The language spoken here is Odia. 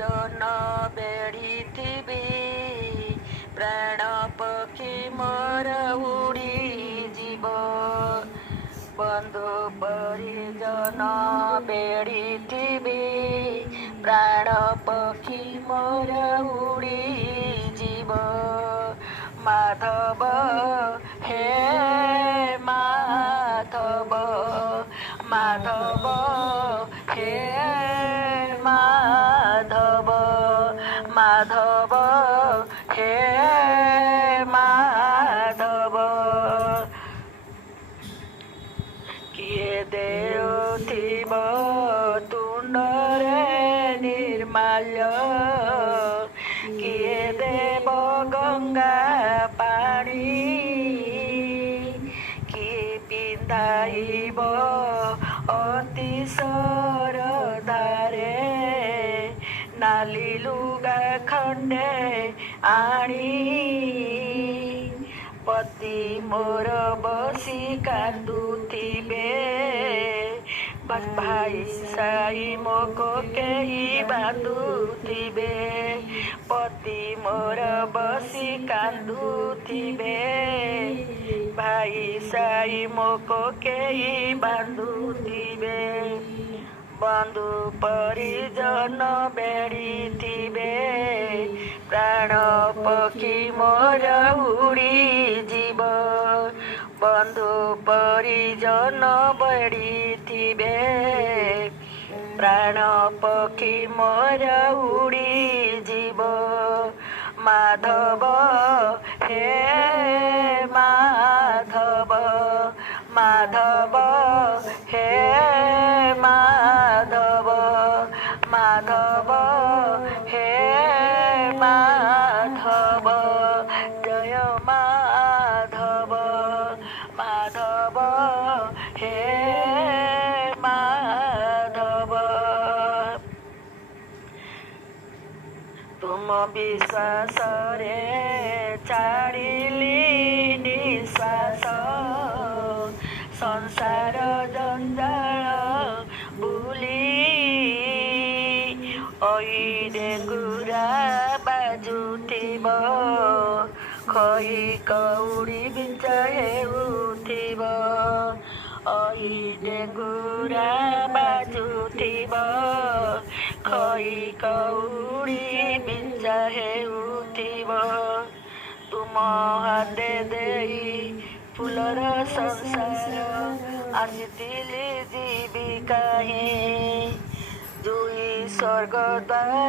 ପରିଜନ ବେଢ଼ିଥିବି ପ୍ରାଣ ପକ୍ଷୀ ମୋର ଉଡ଼ିଯିବ। ବନ୍ଧୁ ପରିଜନ ବେଢ଼ିଥିବି ପ୍ରାଣ ପକ୍ଷୀ ମୋର ଉଡ଼ିଯିବ। ମାଧବ ହେ ମାଧବ, ମାଧବ ହେ ମାଧବ, ମାଧବ ହେ ମାଧବ। କିଏ ଦେଉଥିବ ତୁଣ୍ଡରେ ନିର୍ମାଲ୍ୟ, କିଏ ଦେବ ଗଙ୍ଗା ପାଣି, କିଏ ପିନ୍ଧାଇବ ଅତି ସରଧାରେ ନାଲି ଲୁଗା ଖଣ୍ଡେ ଆଣି। ପତି ମୋର ବସି କାନ୍ଦୁଥିବେ ଭାଇ ସାଇ ମୋ କେହି ବାନ୍ଧୁଥିବେ। ପତି ମୋର ବସି କାନ୍ଦୁଥିବେ ଭାଇ ସାଇ ମୋ କେହି ବାନ୍ଧୁଥିବେ। ବନ୍ଧୁ ପରିଜନ ବେଢ଼ିଥିବେ ପ୍ରାଣ ପକ୍ଷୀ ମୋର ଉଡ଼ିଯିବ। ବନ୍ଧୁ ପରିଜନ ବେଢ଼ିଥିବେ ପ୍ରାଣ ପକ୍ଷୀ ମୋର ଉଡ଼ିଯିବ। ମାଧବ ହେ ମାଧବ, ମାଧବ ହେ ମାଧବ, ମାଧବ ହେ ମାଧବ। ଜୟ ମାଧବ, ମାଧବ ହେ ମାଧବ। ତୁମ ବିଶ୍ୱାସରେ ଛାଡ଼ିଲି ନିଶ୍ୱାସ, ସଂସାର ଜଞ୍ଜାଳ ଭୁଲି। ଡେଙ୍ଗୁରା ବାଜୁଥିବ, ଖଇ କଉଡ଼ି ବିଞ୍ଚା ହେଉଥିବ। ଡେଙ୍ଗୁରା ବାଜୁଥିବ, ଖଇ କଉଡ଼ି ବିଞ୍ଚା ହେଉଥିବ। ତୁମ ହାତେ ଦେଇ ଫୁଲର ସଂସାର ଆସିଥିଲି ଯିବି କାହିଁ। ଦୁଇ ସ୍ୱର୍ଗ ଦ୍ୱାର